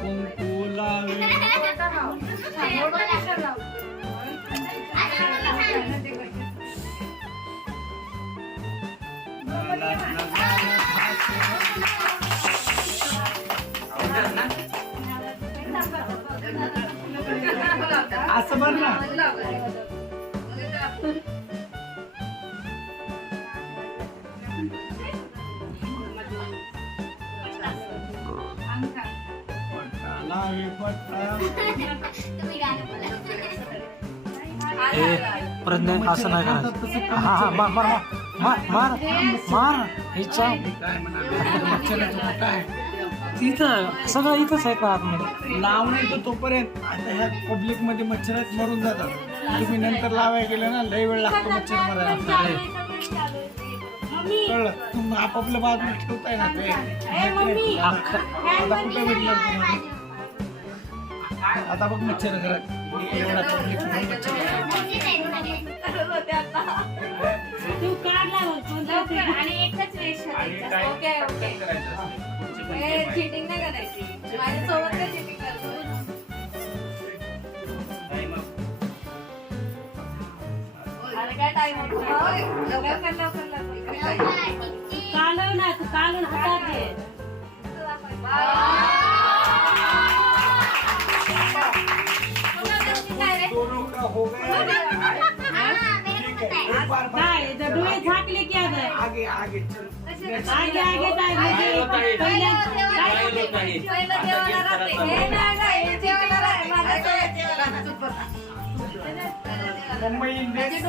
कुंकू लावे. असं म्हण ना. प्रज्ञा असं नाही करायचं. हा हा मार मार मार मार मार इच्छा तिथं सगळं इथंच आहे का आतमध्ये. लावून येतो तोपर्यंत. आता ह्या पब्लिक मध्ये मच्छरच मरून जातात. तुम्ही नंतर लावायला गेलं ना लय वेळ लागतो मच्छर मारायला. कळलं तुम्ही आपापल्या बाजूला ठेवताय ना ते. आता कुठे भेटलं तुम्हाला. आता बघ मच्छर घरात एवढा पब्लिक मच्छर. तू काढला आणि एकच वेश. ओके ओके चीटिंग नाही करायची. माझ्यासोबत काय चीटिंग करतो. अरे काय टाइम होतो. लवकर काढव ना. तू काढून हातात दे. डोळे झाकले की आगे आगे आगे आगे आगे मुंबई इंडियन्स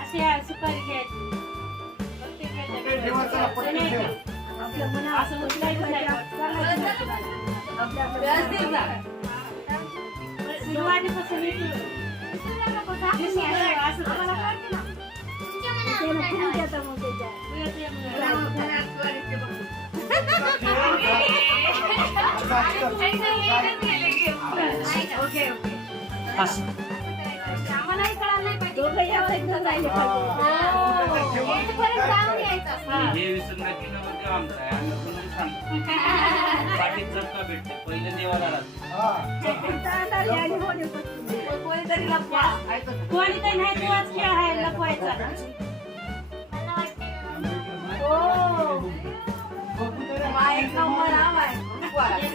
अशी सुपारी घ्यायची. असं सुरुवातीपासून आम्हालाही कळालं नाही पाहिजे. हे विसरून नक्की नव्हते आमचा आहे. पाठीत चक्का भेटते पहिले देवाला राहते. कोणीतरी नाही तोच खेळ आहे लपवायचा.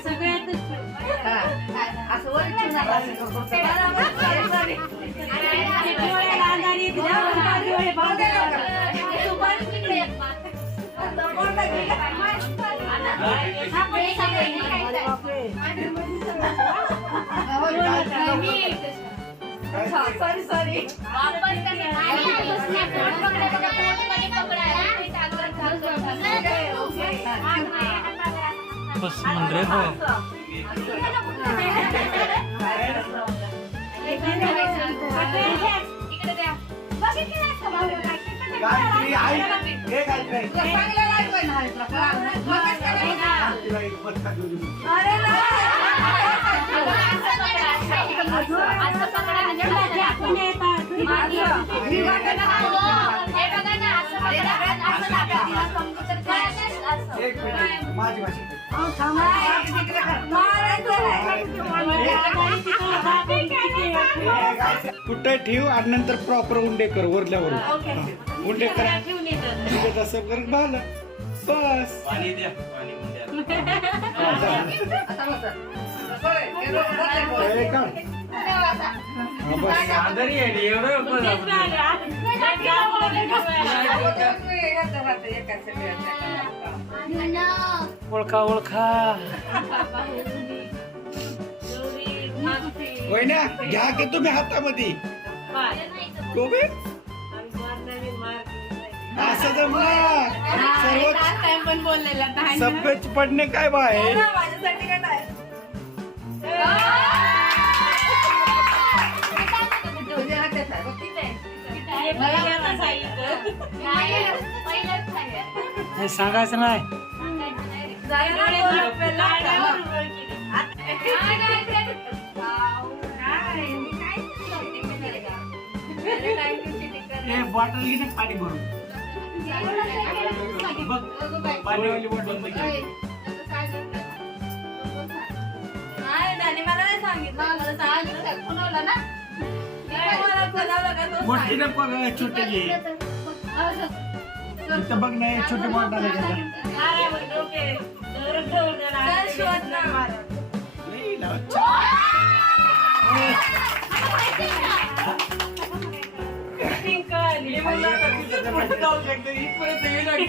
सगळ्यात सॉरी सॉरी बस म्हण रे हो. गायत्री आई हे गायत्री एक मिनिट माझी भाषा कुठे ठेव आणि नंतर प्रॉपर उंडे कर वरल्यावर. उंडे कर तसं कर झालं बस. पाणी द्या पाणी ओळखा ओळखा. होय ना घ्या की तुम्ही हातामध्ये गोबी असं जमलं सर्व सभ्यच पडणे काय बाय. हे सांगायचं नाही. बॉटल घेणे पाणी भरून पाणीवाली बॉटल बघ. नाही त्याने मला नाही सांगितलं मला सांगितलं खुणवलं ना मला खुणवलं का तो मोठी नको गं, छोटी घे. इथं बघ ना, एक छोटी बॉटल आहे का? मारायवर डोके चल शोध ना नाही लावत. पिंक आली. हे म्हणलं आता तिथं तर कुठं जाऊ शकतं, इथपर्यंत ये ना की.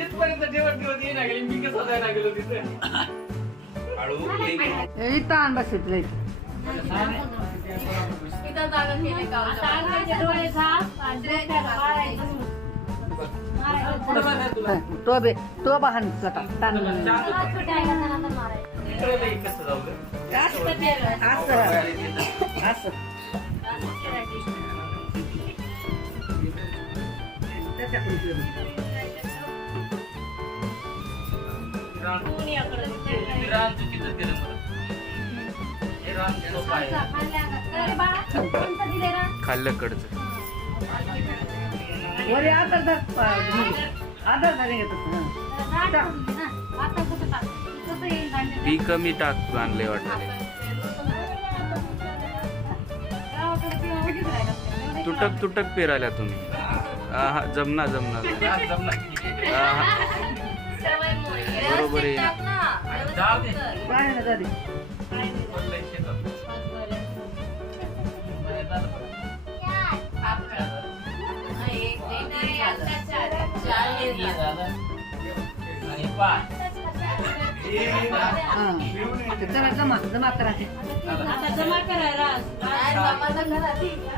इथपर्यंत ठेवत ये ना गेली, मी कसं जायला गेलो तिथं. हळू ते घे. इथं आण बस इथं जागा ठेवली का आता अंगाचे डोळे झाप आणि डोक्याला मारायचं. पुढं बघा तुला. तो बहान शांत इकडे लई कसं जाऊ गं? रान चुकीचं केलं मला. हे रान सोपं आहे. खाल्लं कडचं. वरी आदर झाले बी कमी टाक आणले वाटतं. तुटक पेरायला तुम्ही. जमना बरोबर आहे. जाऊ दे. जमा करा आता जमा करा राज.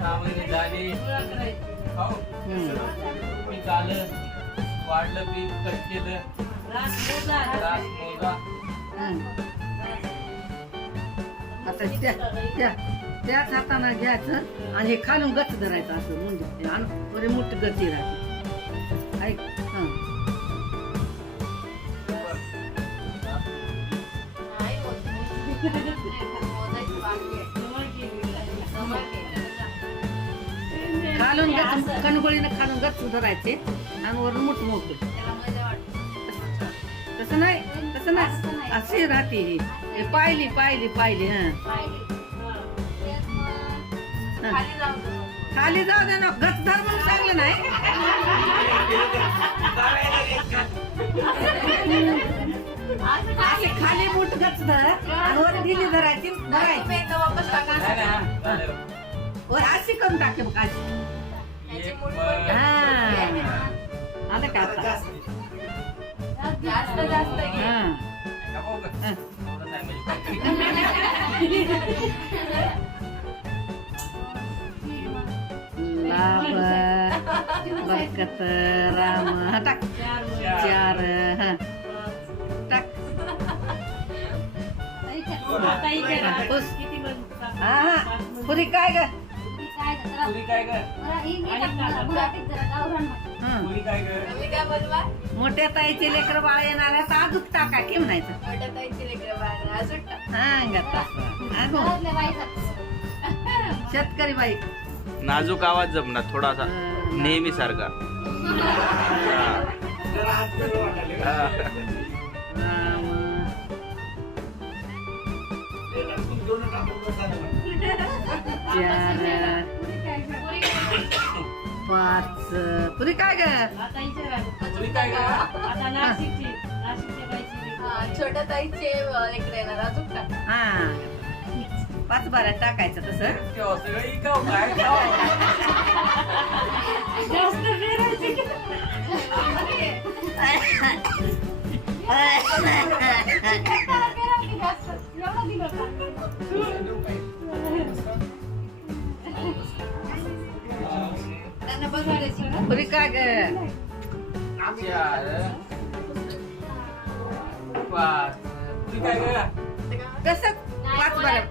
6 महिने झाले. खाऊ. पीक आलं, वाढलं पीक, कट केलं, राज मोजा. रास मोजा. आता त्याच हाताने घ्यायचं आणि हे खालून गच धरायचं असं म्हणजे आणि मोठी गती राहते. ऐक खालून गच कणगोळीनं खालून गच धरायचे आणि वरून मोठं मोठं. तसं नाही अशी राहते ही पाहिली खाली जाऊ दे ना गच धर म्हणून सांगलं नाही. अशी खाली मोठ गच धर आणि वर ढिली धरायची वर अशी करून टाके बघ अशी. आलं का आता बरकत राम टाक 4 टाक आता इथे राज. खुश. किती बनवता? पुरी काय ग पुरी काय ग? पुरी काय ग? मोठ्या ताईचे लेकर बाळ येणार आहे तर अजून टाका की म्हणायचं. शेतकरी बाई नाजूक आवाज जमणार थोडासा नेहमी सारखा. जरा हात वेगळं वाटायला. दोन टाकून बसायला लागलं. 4 5 पुरी काय ग आता इथे राज. पुरी काय ग? आता नाशिकची बाईची. छोट्या ताईचे लेकर येणार अजून टाक. 5 बारा टाकायचं तसं. तेव्हा सगळं इकाव काय खाऊ. जास्त फिरायची. पुरी काय ग 4 5 पुरी काय ग? कसं 5 बारा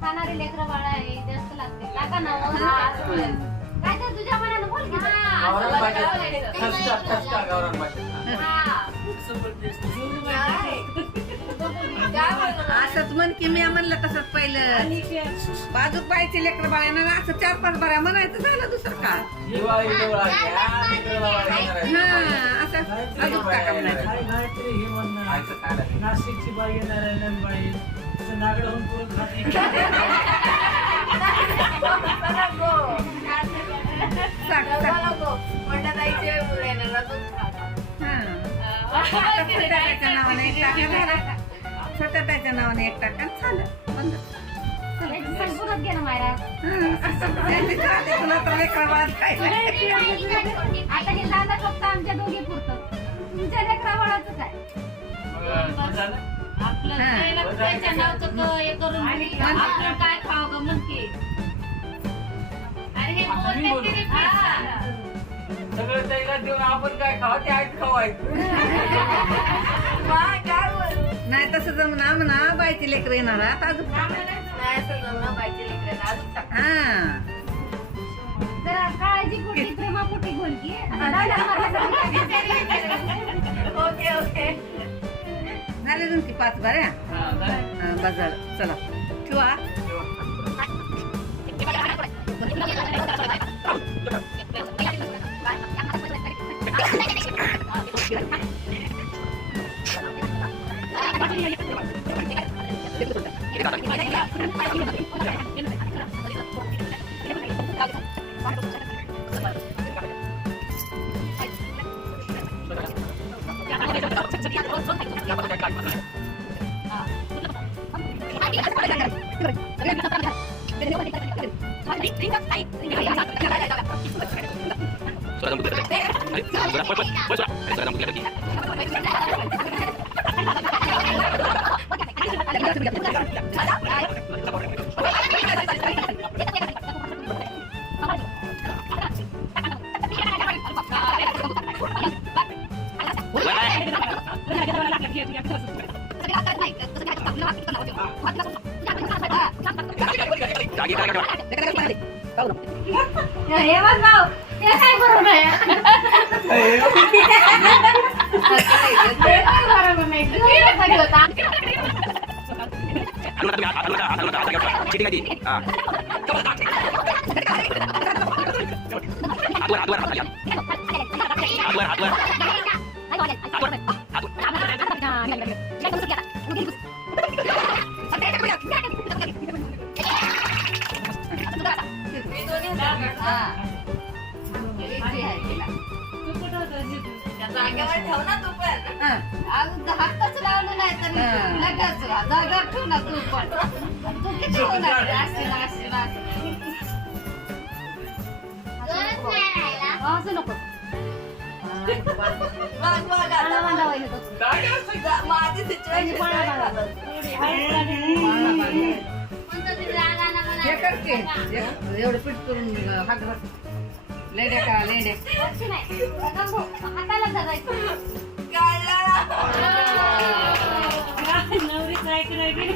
खाणारी लेकरं बाळा आहे जास्त लागते टाका ना काय तर तुझ्या मनानं बोल की गावरान भाषेत. ठसका गावरान भाषेत. हा हा. की मी म्हणलं तसंच पहिलं बाजूक बायची लेकर बाळ्यानं असं 4-5 बऱ्या म्हणायचं झालं दुसरं का दिवाळी जवळ आली. हा, लेकराला वाढ येणार आहे. हा असं अजून टाका म्हणायचं काय नाहीतरी हे म्हणणं आजचं काय लागेल? नाशिकची बाई आहे नारायण बाई तिचं नागडहून पुरण खाते सांग, सांग. हा. छोट्या ताईच्या नावाने एक टाका झाला. छोट्या ताईच्या नावाने एक टाका झालं बंद. संपूर्णच गेलं मायरा. त्यांची चालते, तुला तर लेकरं बाळ काय नाही. आता हे दादा फक्त आमच्या दोघी पुरतं. तुमच्या लेकरा बाळाचं काय? मग झालं? आपलं हा. त्याला त्याच्या नावचं हे करून आपलं काय खावं का म्हणते. अरे हे आता मी बोलू. बोलते हा. सगळं त्याला देऊन आपण काय खावं ते ऐक खावायचं. नाही तसं जमना म्हणा बायची लेकर येणार आता अजून हा जरा काळजी पोटी प्रेमापोटी बोल की झाले अजून की 5 बऱ्या हा, झालं. बाजार चला ठेवा हे बघ भाऊ, हे काय बरोबर आहे? हे काय बरोबर नाही. तुम्ही कसं होता? तू कुठं होता जिजू? हातच लावलं नाही तर लगेच जागा ठेव ना तू पण. तू किती होणार असं नको मला बांधावं होतं. काय असतं? हे करते एवढं पीठ करून हात बस लेड्या करा लेड्या वरची नाही. गंगू, हाताला धरायचं. नवरीच ऐकणार गेली.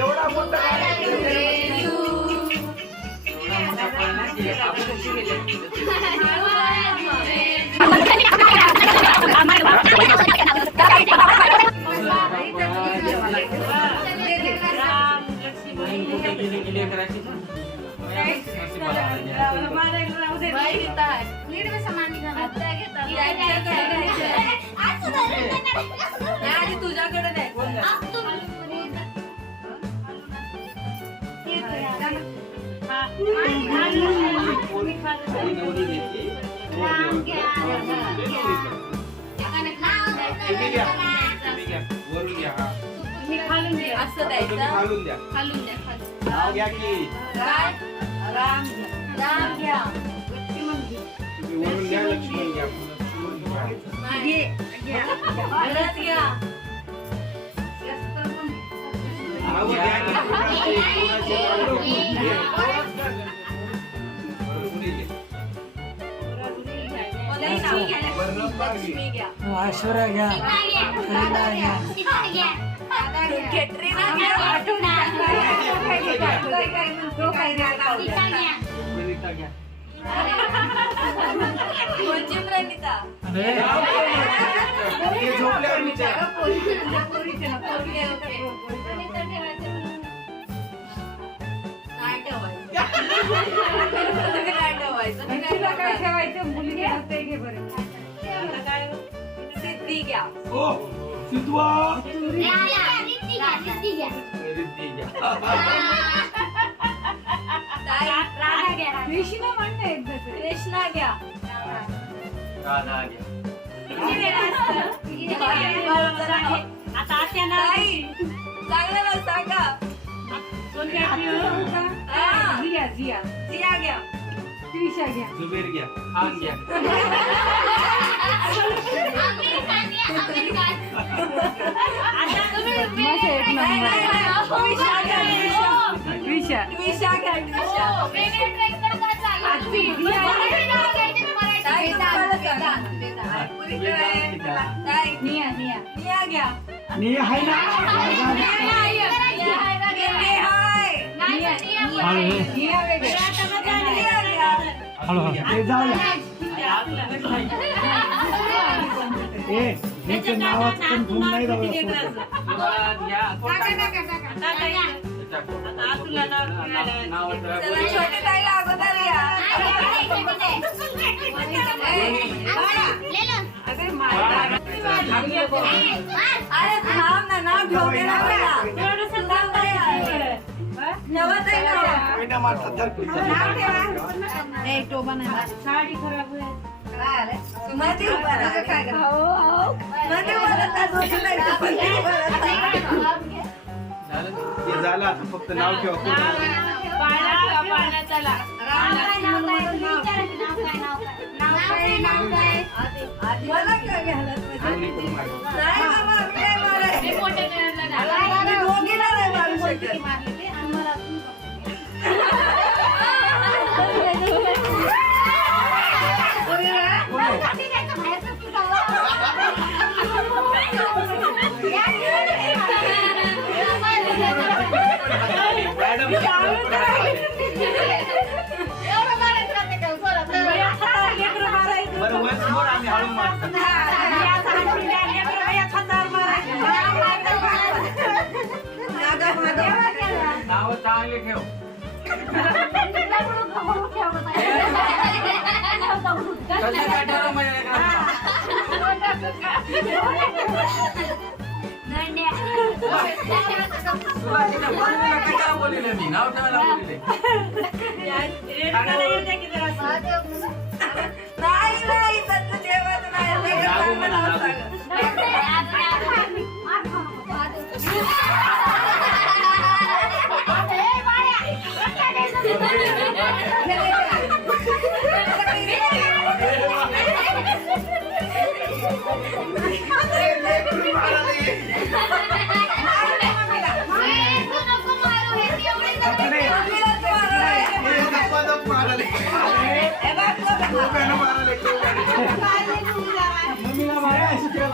एवढा मोठा राम लक्ष्मी कुठे गेली की लेकराची? नीट बसा मांडी घालून. तुझ्याकडे नाही राम घ्या. वरून घ्या हा. खालून द्या. असं द्यायचं खालून द्या. खालून द्या. खालून. नाव घ्या की काय राम घ्या तुम्ही वरून घ्या लक्ष्मण घ्या हळद घ्या नाव घ्या की कोणाचे लक्ष्मी घ्या ऐश्वर्या घ्या करीना घ्या कॅटरीना घ्या प्रणिता घ्या. कोणची प्रणिता अरे ते झोपल्यावर विचार. नाही ठेवायचं काय ठेवायचं सिद्धी घ्या ओ सिद्धवा रिद्धी घ्या. रिद्धी घ्या. राधा घ्या. कृष्णा घ्या राधा घ्या. आता आत्याला चांगलं ना सांगा जिया घ्या जुबेर घ्या. खान घ्या. आमिर खान घ्या. आमिर खान. आता तुम्ही ट्विशा घ्या ट्विशा वेगळे ट्रेक करता चालू. मराठी नाव घ्यायचे मराठी. निया घ्या मी आहे ना. ते जाऊ ए ह्याच्या नावात पण घुम नाही जाऊ युवराज घ्या. नाव चला छोटे ताईला अगोदर घ्या अरे थांब ना नाव घेऊ दे ना मला नवा ताई नाव मारतात तर साडी खराब मध्ये उभा राहा काय मध्ये उभा राहा ते झालं आता फक्त नाव ठेवा. मला काय घ्यायला कोणी पण मारेल. नाही बाबा काय मारायचं मी दोघीला नाही मारू शकत बरं वर समोर आम्ही हळू मारतो. नाव चांगले ठेव. कसं काय ठरव माझ्या लेकरांना? सुरुवातीला बोललेलं कशाला बोललेलं मी? नाव ठेवायला बोललेले. नाही तसं जेवण नाही नागू म्हणा, नाव नागू. सांगा.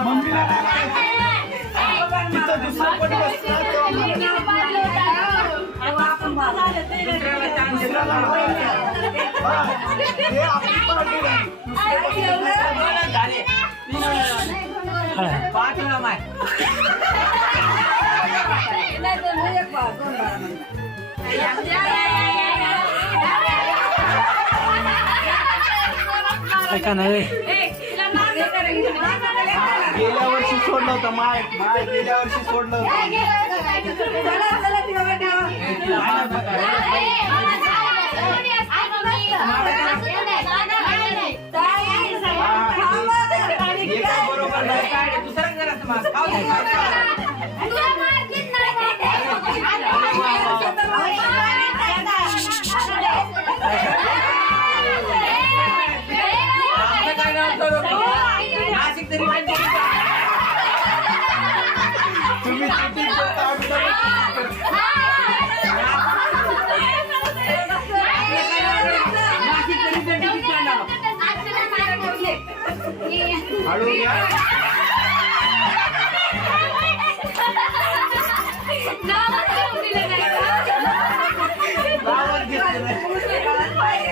मम्मीला तिथं दुसरं पण बसला तेव्हा दुसऱ्याला चान्स देतो. दुसऱ्याला हा, हे आपली पार्टी नाही. बरं, झाले. 3 वेळा झाले. 5 वेळा माय. नाही, दोन एक पाव, दोन बारा म्हणतात. ऐका नाही गेल्या वर्षी सोडलं होतं माय गेल्या वर्षी सोडलं होतं हे काय बरोबर नाही तुम्ही cheating करता, आम्ही तर cheating करतो. हळू या. गावात घेतलं नाही.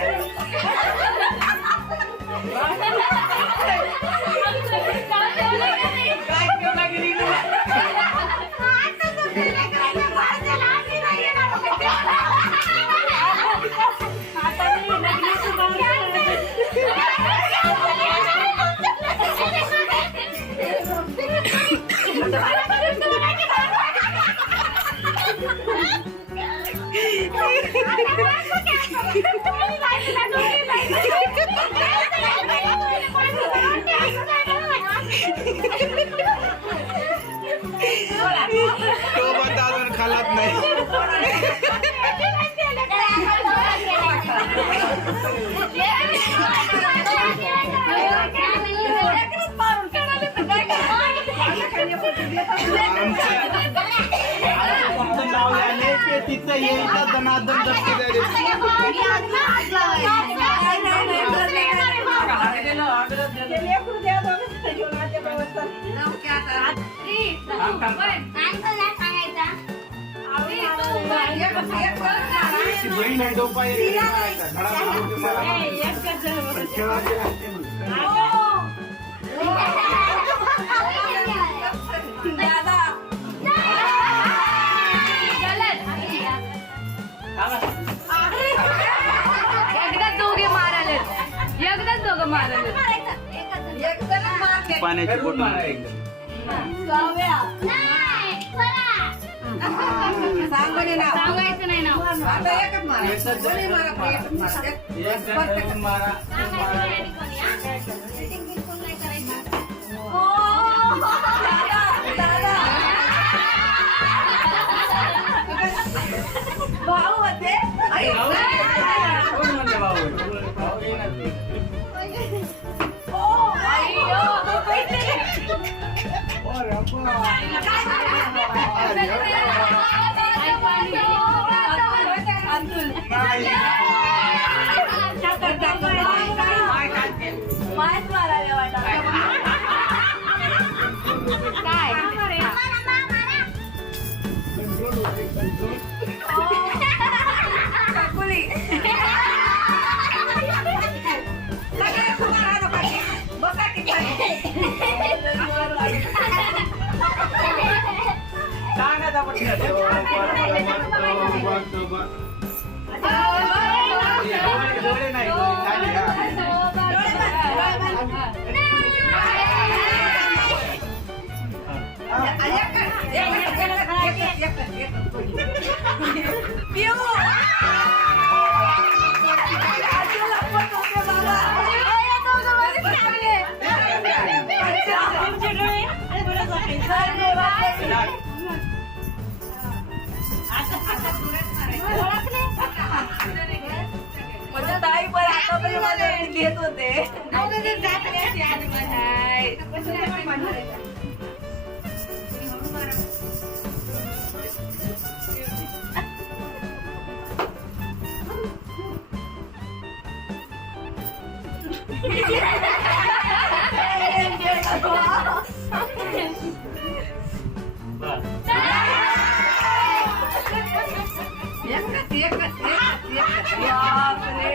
तो पण दादर खालात नाही. नाव आले ते तिथं येईल दनादन दसते बहीण आहे डोपाय एकदाच दोघे माराले एकदाच दोघं माराले पाण्याची बॉटल सांगायचं नाही ना भाऊ होते माहीत मारायला म्हणजे ताई पण आतापर्यंत घेत होते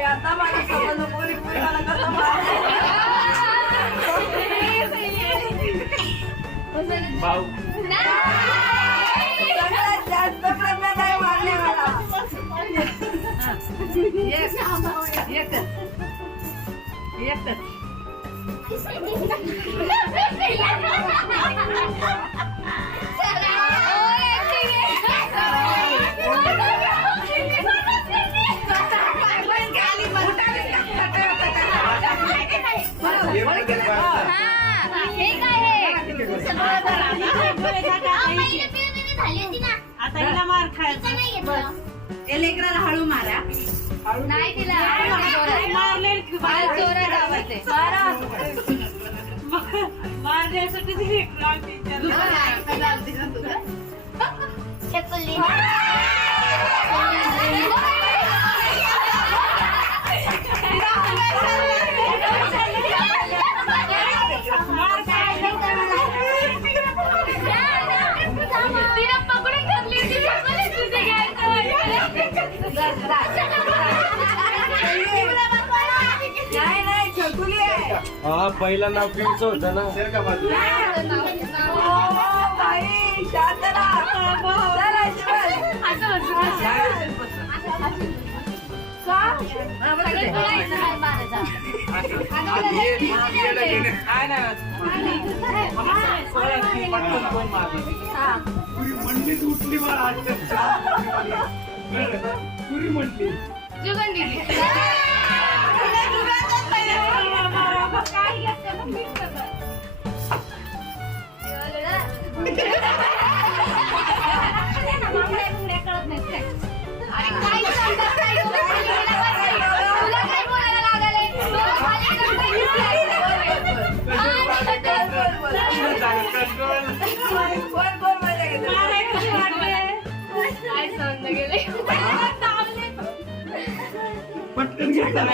आता माझ्या सोबत कोणी कोणाला कसं भाऊ सगळ्यात जास्त प्रश्न नाही मारले मला एकच आता हिला मार खायचा. ते लेकराला हळू मारा. नाही तिला मारले की बाल जोरात आवाज आहे. मारण्यासाठी दिली क्रांत टीचर. चकुली. तिला पकडून धरली ती चकुली तुझे नाही छकुली आहे. हा पहिला नाव पिऊचं होतं ना. बाई शांत राहा. चला, पुरी मंडलीत उठली मला आजच्या पुरी मंडली. जुगन दिली. पटकन घे त्याला.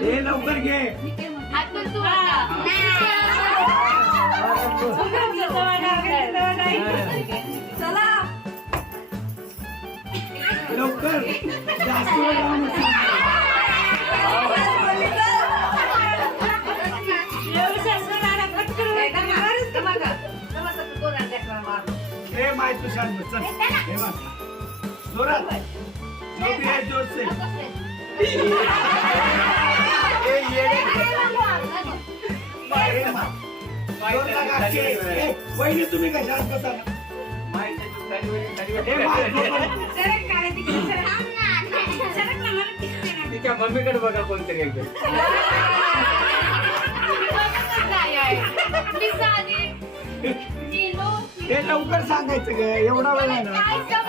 हे लवकर घे. आतून तू आता. चला. लवकर जास्त वेळ लावू नको. हे माय तू शांत चल. हे बघ. जोरात जो भी है जोर से. ए येडे. जोर लगा के. ए, वहिनी तुम्ही कशात बसा ना. हे माय तिच्या मम्मीकडे बघा कोणतरी एकदम. हे लवकर सांगायचं ग. एवढा वेळ आहे ना. पटकन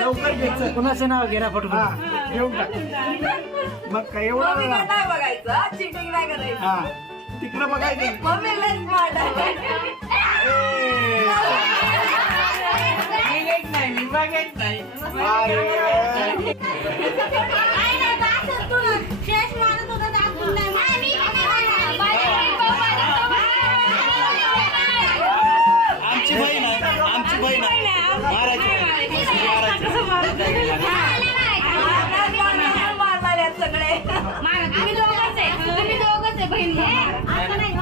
लवकर घ्यायचं. कुणाचं नाव घे ना हा पटकन. घेऊन टाक. मग काय एवढा वेळ आहे? नाही बघायचं. चिटिंग नाही करायचं. हा तिकडं बघायचं. मम्मी लय स्मार्ट आहे. मी बघत नाही. अरे. आमची बहीण आहे. आमची बहीण आहे. मारणारे आहेत सगळे. तुम्ही दोघंच आहे. तुम्ही दोघंच आहे बहीण. आता नाही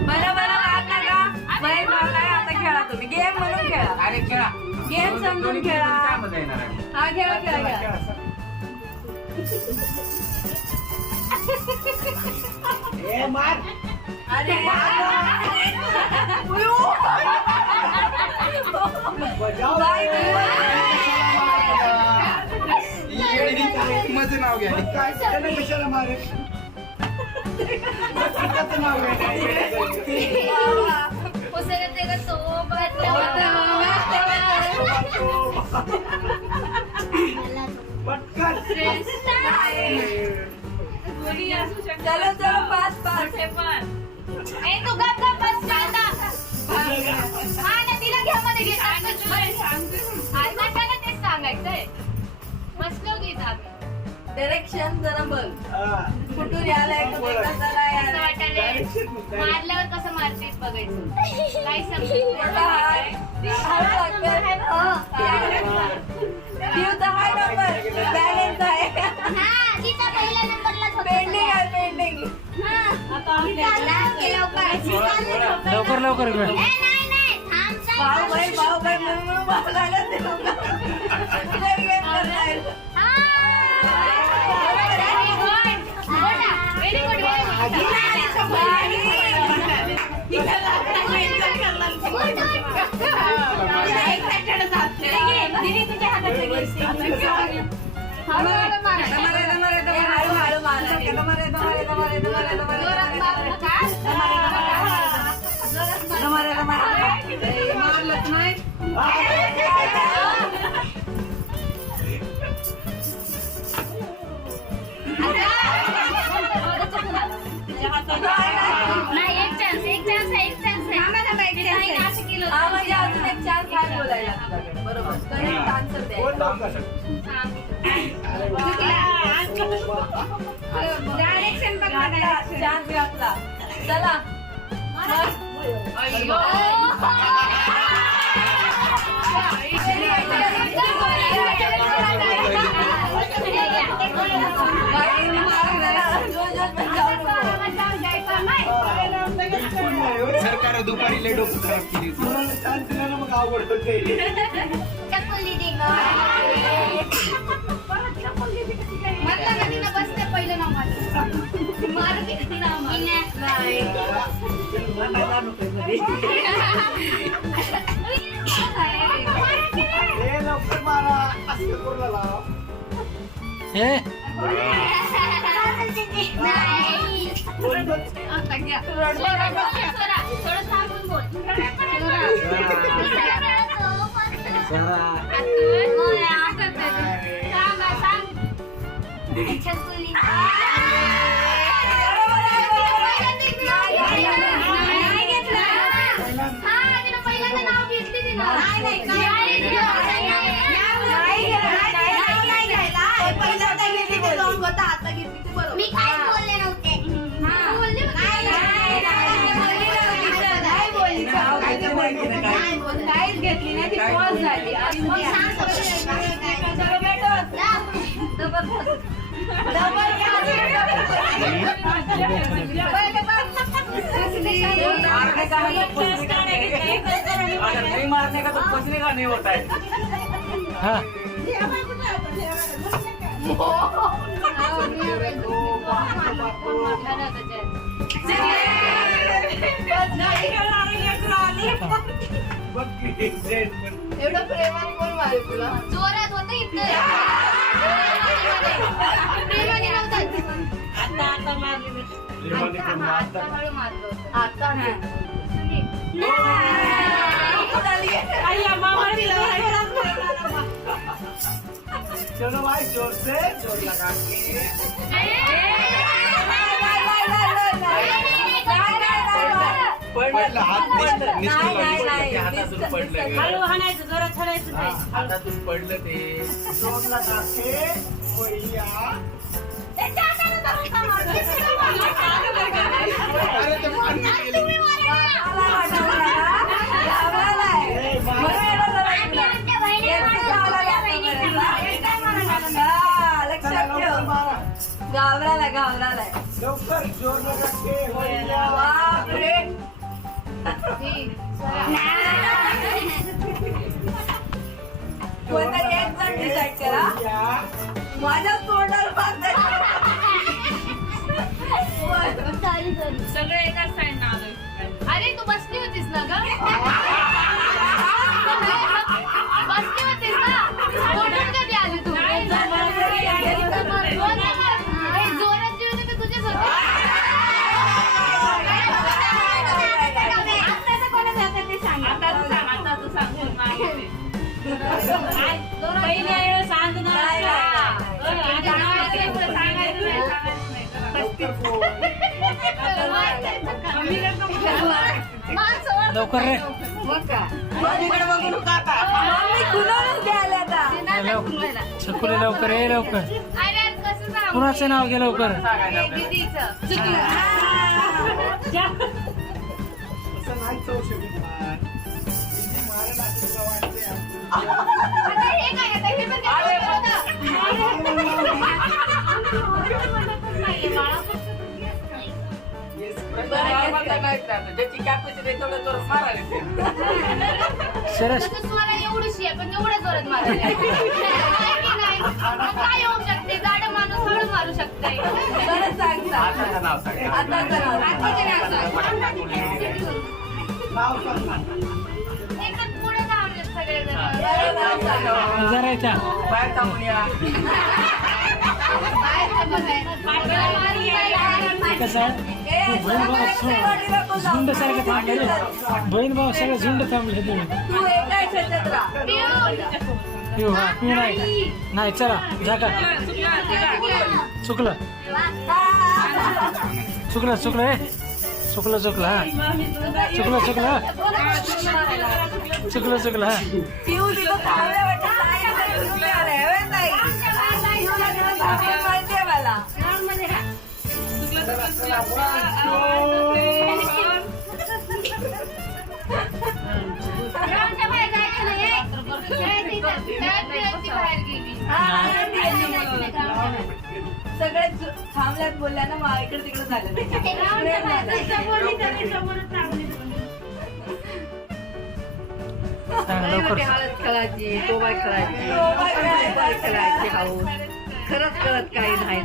बरं राहत नका. बहीण भावना आता खेळा तुम्ही. गेम म्हणून खेळा. अरे खेळा. गेम समजून खेळा. काय मजा येणार आहे? हा खेळा. हे मार. अरे बजाव. माझं नाव घ्या. काय त्याला कशाला मारे. स्वतःचं नाव घ्या. उसरते का सोबत पटकन. चलो पाच ए तू गप बस शांता. हा ना तिला घ्या मध्ये घे. आता त्याला तेच सांगायचंय. बसलो घेत आम्ही. डायरेक्शन जरा बघ. हा. कुठून यायलाय कुठे कसं नाही असं आलाय. वाटायलंय मारल्यावर कसं मारतेस बघायचं. काय मोठा हाय. हळू लागतंय. Give the high number. Balance आहे. हा तिचा पहिल्या नंबरलाच होता. पेंडिंग आहे पेंडिंग. लवकर लवकर इकडे. मारलंच नाही. एक चान्स आहे. असं केलं डायरेक्शन बघा. चला सरकार दुपारी लय डोकं खराब केली होती. मला चान्स दिला ना मग आवड होते. बसते पहिलं नाव हे लवकर मारा असं करू लाव. ए मी काय बोलले नव्हते. काहीच घेतली नाही ती पॉज झाली. मारने का तो फंसने का नहीं होता है. हा एवढं प्रेमाने कोण मारे तुला? जोरात होतं इथं. प्रेमाने नव्हतं. आता हळू मारलं होतं. आता चलो भाई जोर से जोर लगा के पडलं हात हातातून पडलं. हातातून पडलं ते. जोर लगा के बढ़िया. अरे ते मारली गेली. गावराला लवकर जोर लगा के बढ़िया. बापरे. कोणतरी एक जण डिसाईड करा. माझ्या तोंडाला बांधायचं. सगळे एकाच साईडनं आलोय. अरे तू बसली होतीस ना ग? बसली होतीस ना? कोणून कधी आली तू? जोरात जीव मी तुझेच होते. आत्ताचं कोणाचं होतं ते सांग. आता तू सांग. पहिले सांग ना. लवकर रे. छकुली लवकर ये लवकर. कुणाचं नाव घे लवकर. असं नाही जाऊ शकत. हे काय बघायचं आता ज्याची कॅपॅसिटी तेवढं जोरात मारायला सरस तसं मला एवढीशी आहे पण एवढ्या जोरात मारायला आहे की नाही? मग काय होऊ शकते जाड माणूस हळू मारू शकते बरं सांग आताचं नाव सांग. नाव सांग ना. एकदम पुढे धावले सगळेजण जरा इथं बाहेर थांबून या. कसं आहे बहीण भाऊ झुंड सारखं थांबले रे बहीण भाऊ सगळं झुंड थांबले तुम्ही तू एका ह्याच्यात राहा. पिऊ हा पिऊ नाही चला जागा चुकलं चुकलं चुकलं हे चुकलं चुकलं हा चुकलं चुकलं चुकलं चुकलं हा पिऊ तिथं थांबल्या वाटतं ताई आता चुकल्या आल्या, होय ताई? पिऊला तिथं थांबल्या माहितीये मला. ग्राउंडच्या बाहेर जायचं नाही बाहेर गेली सगळे थांबल्यात बोलल्या ना मग इकडे तिकडे झालं सांग लवकर हळद खेळायची टोबाय खेळायची खेळायची हाऊस खरंच कळत काही नाही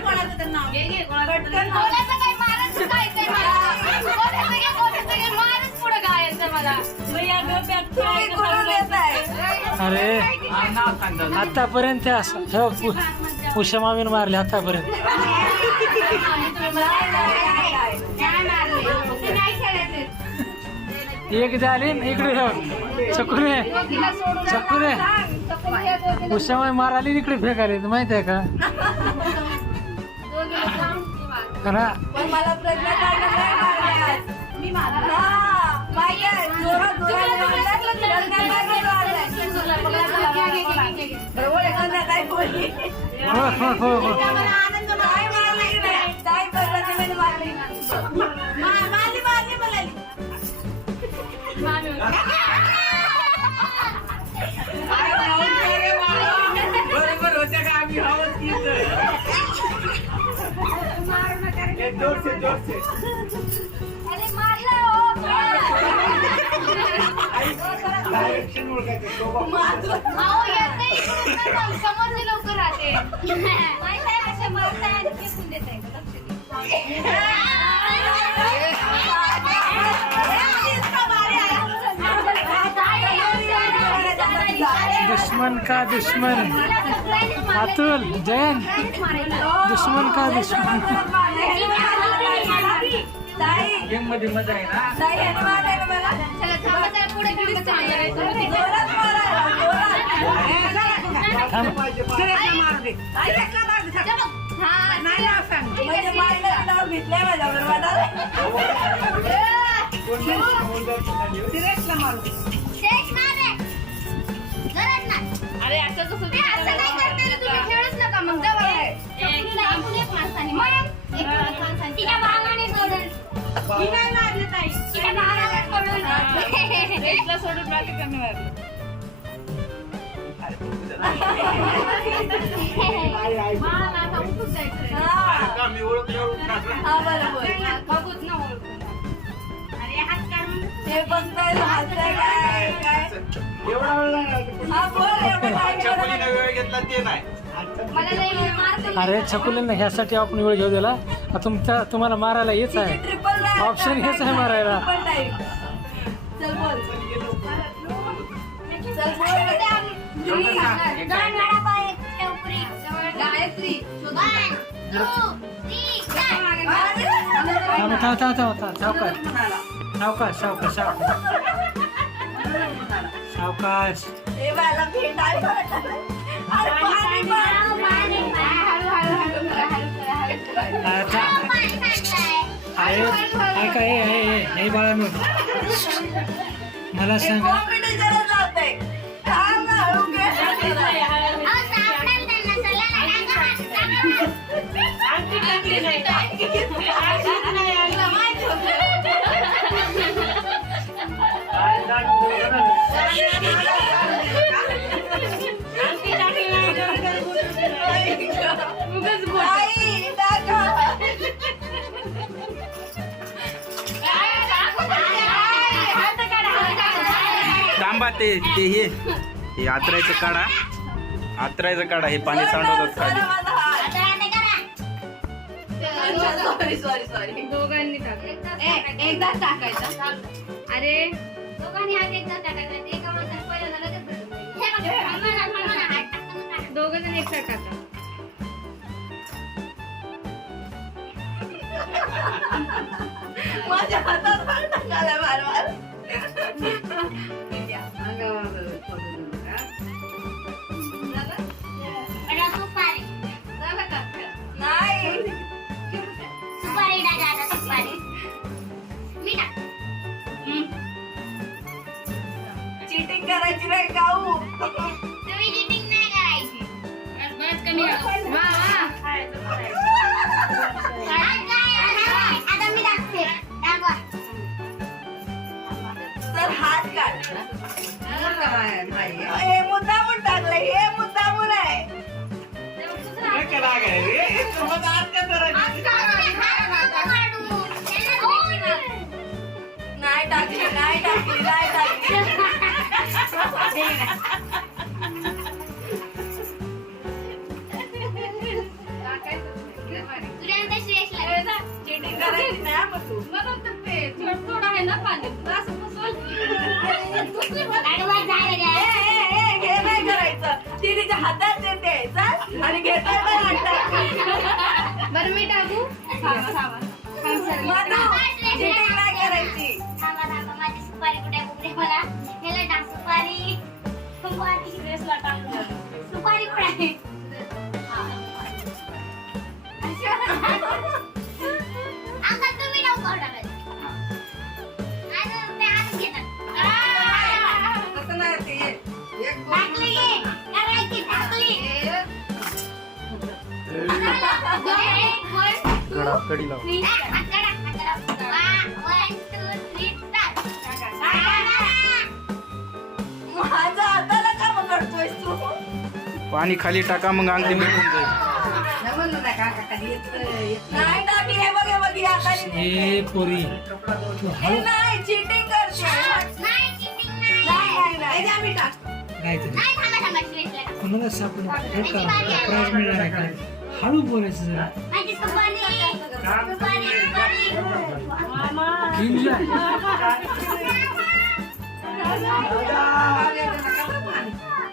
कोणाचं काही मारच काय काय कोणाचं मारच पुढे गायचं मला अरे नाव सांग दादा. आतापर्यंत उषा मामीन मारले आतापर्यंत एक झाली इकडे चकुरे चकुरे उषा मामी माराली इकडे फेकाले माहित आहे का ना पण मला प्रश्न काढला नाही मारल्यास. मी मारला. हा, माहिती आहे. जोरात जोरात मारल्यास, लग्नात मारल्यास मारल्यास. बरोबर आहे, संध्याकाळी बोलली. हो हो हो हो ताई मारली की नाही? ताई बरोबर मी मारली. मारली म्हणाली. बरोबर होत्या का आम्ही आहोत तिथं. हे जोरसे जोरसे अरे मारलं हो डायरेक्शन ओळखायचं शोभा अहो येत नाही इकडून ना मग समोरचे लवकर राहते माहित आहे अशा मारताय आणि फेकून देत आहे दुश्मन का दुश्मन अतुल जैन दुश्मन का दुश्मन ताई गेम मध्ये मजा आहे ना. ताई यांनी मारायला मला. चला थांबा जरा पुढे गेलं जोरात मारायला, जोरात. थांब ताई एकला मार दे. नाही नाव सांग. म्हणजे मारलं नाव घेतलंय माझ्यावर वाटायला. सिरियसला मारू. अरे असं कसं नाही करते ना तुम्ही खेळूच नका मग जवळ तिच्या भावाने सोडून मी नाही मारलं ताई तिच्या भावाला सोडून बाकी कमी मारलं मला आता उठून जायचं हा. मी ओळखलं हा, बरोबर. बघूच ना ओळखून अरे हात काढून ते बघताय हसताय काय काय एवढा वेळ नाही लागला. हा बोल एवढं आमच्या time मुलीनं वेळ घेतला ते नाही. मला लई मारतो अरे छकुलींना ह्यासाठी आपण वेळ घेऊ दिला तुम्हाला मारायला येत आहे ट्रिपल नाही. ऑप्शन हेच आहे मारायला ट्रिपल टाईम. चल बोल चल बोल एवढं सांग. हे काय? गायत्री सावकाश सावकाश सावकाश सावकाश हे बाला भेटायला अरे पाणी मार. ऐका हे बाळांनो मला सांगा कॉम्पिटिशनच लावतंय. थांब ना, हळू घे. आई, टाका. ते हे आतरायचं काढा, आतरायचं काढा. हे पाणी सांडवतात खाली. आता नाही करा. सॉरी दोघांनी टाकायचं एकदाच टाकायचं. अरे दोघांनी हात एकदा टाकायचा. एका माणसाने पहिल्यांदा लगेच भरून द्यायचं. हे बघ, थांबा, हात टाकताना टाका. दोघं जण एकसाथ टाका. माझ्या हातात हात टाकायला बार-बार. अंगावर पडून नका. बेटा सुपारी. झालं का? नाही. सुपारी टाका आता, सुपारी. मी टाक. चीटिंग करायची नाही गाऊ. तुम्ही cheating नाही करायची. बस कमी वा आता मी टाकते. टाकवा. तर हात काढ. हे मुद्दामून टाकलंय, हे मुद्दामून आहे. मग आज काय करायचं? नाही टाकली, नाही टाकली, नाही टाकली. चीटिंग करायची नाही मग तू. थोडं आहे ना पाणी असं हे नाही करायचं. ती तिच्या हातात देते चल, आणि घेताना हातात. बरं मी टाकू चीटिंग नाही करायची. माझी सुपारी कुठे कुठे मला गेला टाक सुपारी. सुपारी ड्रेसला टाकलं. सुपारी कुठे आहे? अंकल तुम्ही लवकर टाकायचं. आणि ते आत घेतात. तसं नाही ते. एक गोष्ट- टाकली करायची टाकली. कडा कडी लाव. 1 2 3 start. माझा हाताला का मग करतोयस तू? पाणी खाली टाका, मग अंगठी मिळून जाईल. नाही टाकली. हे बघ, हे बघ, या हाताने. ए पोरी हे नाही, चीटिंग करते. नाही cheating नाही. नाही, नाही. हे आम्ही टाक. काहीतरी नाही थांबा श्रेष्ठला टाक. कोणाला सापडून प्राइज मिळणार आहे काय? हळू बोलायचं जरा. माझी सुपारी. सुपारी सुपारी. किंजा.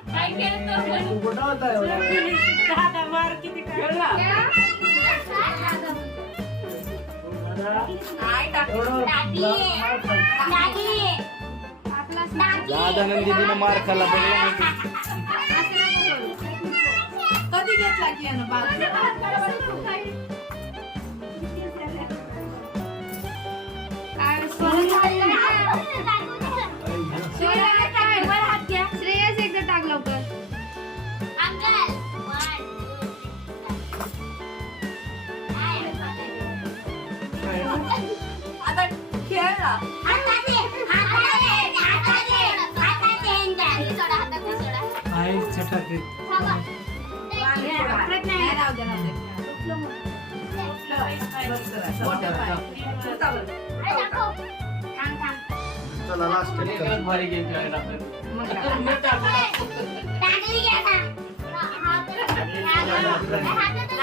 काय केलं नाही टाकली. दादानं दीदीनं मार खाल्ला बघला नाही तू. कधी घेतला की यानं बाजू? श्रेयस एकदा टाक लवकर. आता खेळ ना. आई चटाके. चला लास्ट भारी गेम खेळायला आपल्याला. टाकली घ्या ना. हातात